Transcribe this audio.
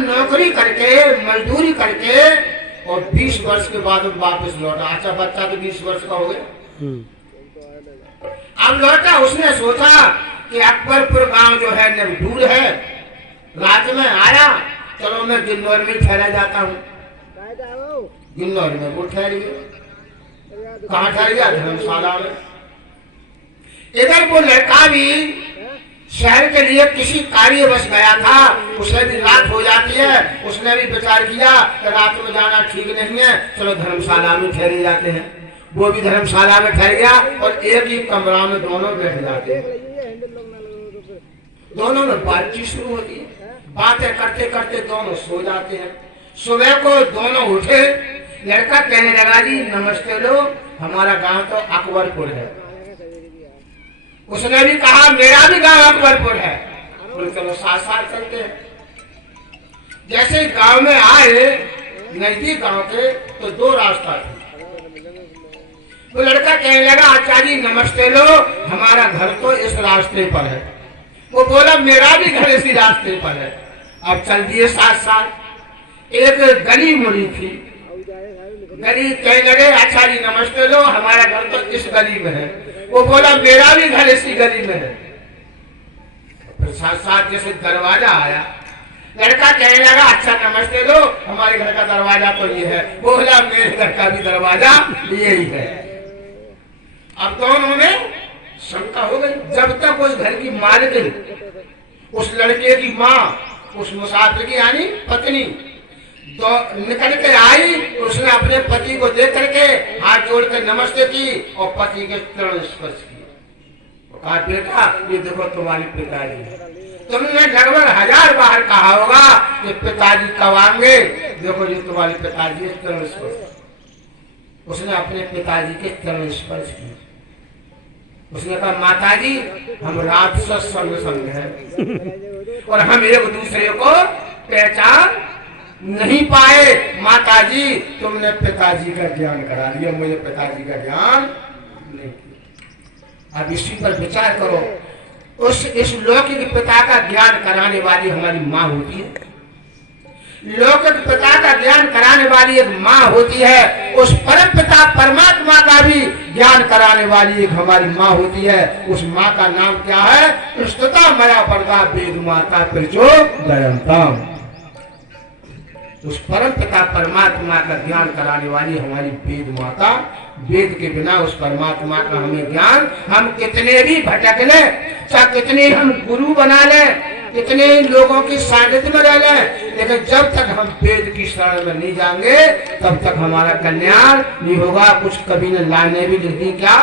नौकरी करके मजदूरी करके और 20 वर्ष के बाद वापस लौटा। अच्छा बच्चा तो 20 वर्ष का हो गया। अब लौटा, उसने सोचा कि अकबरपुर गांव जो है न दूर है, रात में आया, चलो मैं गिन्नौर में ठहरा जाता हूँ। गिन्नौर में वो ठहर गया। कहाँ ठहर गया? धर्मशाला में। इधर वो लड़का भी शहर के लिए किसी कार्यवश गया था, उसे भी रात हो जाती है, उसने भी विचार किया कि रात में जाना ठीक नहीं है, चलो धर्मशाला में ठहरे जाते हैं। वो भी धर्मशाला में ठहर गया और एक ही कमरा में दोनों बैठ जाते हैं। दोनों में बातचीत शुरू होती है, बातें करते करते दोनों सो जाते हैं। सुबह को दोनों उठे, लड़का कहने लगा जी नमस्ते लो, हमारा गांव तो अकबरपुर है। उसने भी कहा मेरा भी गांव अकबरपुर है। बोले चलो साथ साथ चलते हैं। जैसे गांव में आए, नजदीक गांव के, तो दो रास्ता थे। वो लड़का कहने लगा अच्छा जी नमस्ते लो, हमारा घर तो इस रास्ते पर है। वो बोला मेरा भी घर इसी रास्ते पर है। अब चल दिए साथ साथ। एक गली मुड़ी थी, गली कहने लगे अच्छा जी नमस्ते लो, हमारा घर तो इस गली में है। वो बोला मेरा भी घर इसी गली में है। फिर साथ साथ जैसे दरवाजा आया, लड़का कहने लगा अच्छा नमस्ते लो, हमारे घर का दरवाजा तो ये है। बोला मेरे घर का भी दरवाजा यही है। अब दोनों में शंका हो गई। जब तक उस घर की मालकिन, उस लड़के की माँ, उस मुसाफिर की यानी पत्नी तो निकल के आई, उसने अपने पति को देख करके हाथ जोड़ कर नमस्ते की और पति के चरण स्पर्श किया। कहा बेटा ये देखो तुम्हारे पिताजी। तुमने लगभग 1000 बार कहा होगा कि पिताजी कब आएंगे, देखो ये तुम्हारे पिताजी के चरण स्पर्श। उसने अपने पिताजी के चरण स्पर्श किए। उसने कहा माताजी हम राक्षस संग हैं और हम एक दूसरे को पहचान नहीं पाए। माताजी तुमने पिताजी का ज्ञान करा दिया, मुझे पिताजी का ज्ञान नहीं किया। अब इसी पर विचार करो। इस लौकिक पिता का ज्ञान कराने वाली हमारी माँ होती है, लौकिक पिता का ज्ञान कराने वाली एक माँ होती है, उस परम पिता परमात्मा का भी ज्ञान कराने वाली एक हमारी माँ होती है। उस माँ का नाम क्या है? स्तुता मया परदा वेद माता प्रचो दयंतम। उस परम पिता परमात्मा का ज्ञान कराने वाली हमारी वेद माता। वेद के बिना उस परमात्मा का हमें ज्ञान, हम कितने भी भटक लें, चाहे कितने हम गुरु बना लें, कितने लोगों की सानिध्य में रह लें, लेकिन जब तक हम वेद की शरण में नहीं जाएंगे तब तक हमारा कल्याण नहीं होगा। कुछ कभी ने लाने भी लिख दी क्या